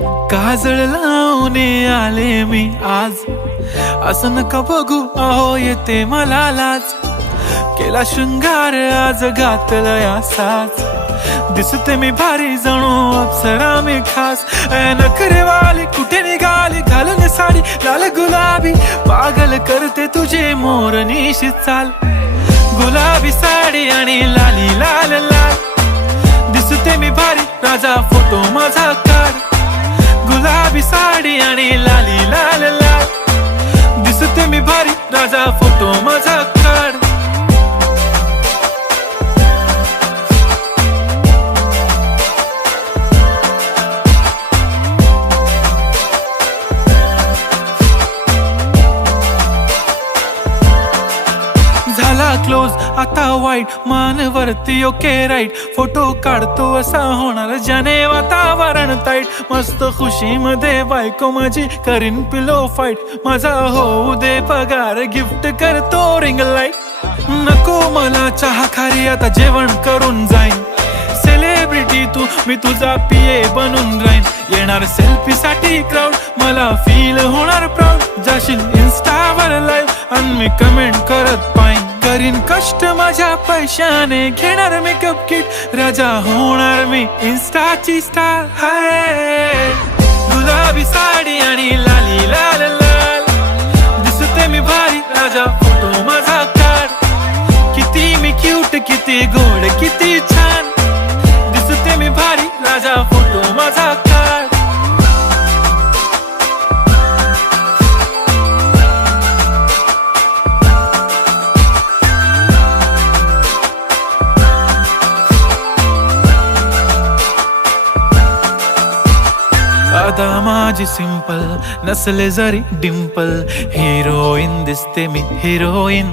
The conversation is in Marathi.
काजळ लावून आले मी आज, असं नका बघू अहो येते मला लाज. केला शृंगार आज घातला साज, दिसते मी भारी जणू अप्सरा मी खास. नखरेवाली कुठे निघाली घालून साडी लाल गुलाबी, पागल करते तुझे मोरनीशी चाल. गुलाबी साडी आणि लाली लाल लाल, दिसते मी भारी राजा फोटो माझा काढ. गुलाबी साडी आणि लाली लाल लाल, दिसते मी भारी राजा फोटो माझा काढ. झाला क्लोज आता वाईट, मान वरती ओके राईट. फोटो काढतो असा होणार ज्याने वातावरण ताईट. मस्त खुशी मध्ये बायको माझी करीन पिलो फाईट. माझा होऊ दे पगार गिफ्ट करतो रिंग लाईट. नको मला चहा खारी आता जेवण करून जाईन. सेलिब्रिटी तू मी तुझा पिये बनून राहीन. येणार सेल्फी साठी क्राऊड मला फील होणार प्राऊड. जाशील इन्स्टावर लाईव्ह आणि मी कमेंट करत पाईन. करीन कष्ट माझ्या पैशाने घेणार मेकअप किट. राजा होणार मी इन्स्टाची स्टार. हाय गुलाबी साडी आणि लाली लाल लाल, दिसते मी भारी राजा फोटो माझा काढ. किती मी क्यूट किती गोड किती छान, दिसते मी भारी राजा फोटो माझा काढ. अदा माझी सिंपल नसले जरी डिंपल, हिरोईन दिसते मी हिरोईन.